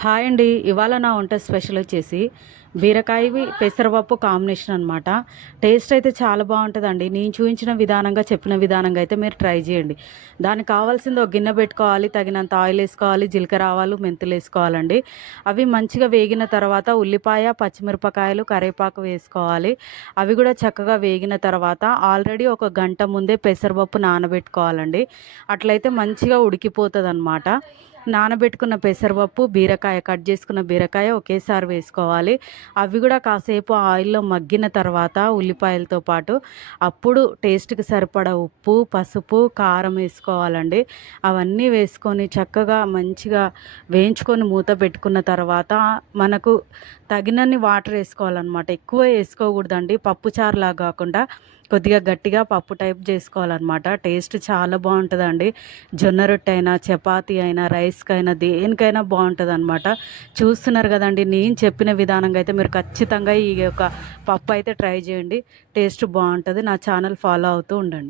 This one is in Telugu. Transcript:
హాయ్ అండి. ఇవాళ నా వంట స్పెషల్ వచ్చేసి బీరకాయవి పెసరపప్పు కాంబినేషన్ అనమాట. టేస్ట్ అయితే చాలా బాగుంటుందండి. నేను చూపించిన విధానంగా చెప్పిన విధానంగా అయితే మీరు ట్రై చేయండి. దానికి కావాల్సింది ఒక గిన్నె పెట్టుకోవాలి, తగినంత ఆయిల్ వేసుకోవాలి, జీలకర్ర ఆవాలు మెంతులు వేసుకోవాలండి. అవి మంచిగా వేగిన తర్వాత ఉల్లిపాయ, పచ్చిమిరపకాయలు, కరివేపాకు వేసుకోవాలి. అవి కూడా చక్కగా వేగిన తర్వాత ఆల్రెడీ ఒక గంట ముందే పెసరపప్పు నానబెట్టుకోవాలండి. అట్లయితే మంచిగా ఉడికిపోతుంది అనమాట. నానబెట్టుకున్న పెసరపప్పు, బీరకాయ కట్ చేసుకున్న బీరకాయ ఒకేసారి వేసుకోవాలి. అవి కూడా కాసేపు ఆయిల్లో మగ్గిన తర్వాత ఉల్లిపాయలతో పాటు అప్పుడు టేస్ట్‌కి సరిపడా ఉప్పు, పసుపు, కారం వేసుకోవాలండి. అవన్నీ వేసుకొని చక్కగా మంచిగా వేయించుకొని మూత పెట్టుకున్న తర్వాత మనకు తగినన్ని వాటర్ వేసుకోవాలన్నమాట. ఎక్కువ వేసుకోకూడదండి. పప్పుచారులాగా కాకుండా కొద్దిగా గట్టిగా పప్పు టైప్ చేసుకోవాలన్నమాట. టేస్ట్ చాలా బాగుంటుందండి. జొన్న రొట్టె అయినా, చపాతీ అయినా, రైస్‌కైనా దేనికైనా బాగుంటుందన్నమాట. చూస్తున్నారు కదండీ! నేను చెప్పిన విధానంగా అయితే మీరు ఖచ్చితంగా ఈ యొక్క పప్పు అయితే ట్రై చేయండి. టేస్ట్ బాగుంటుంది. నా ఛానల్ ఫాలో అవుతూ ఉండండి.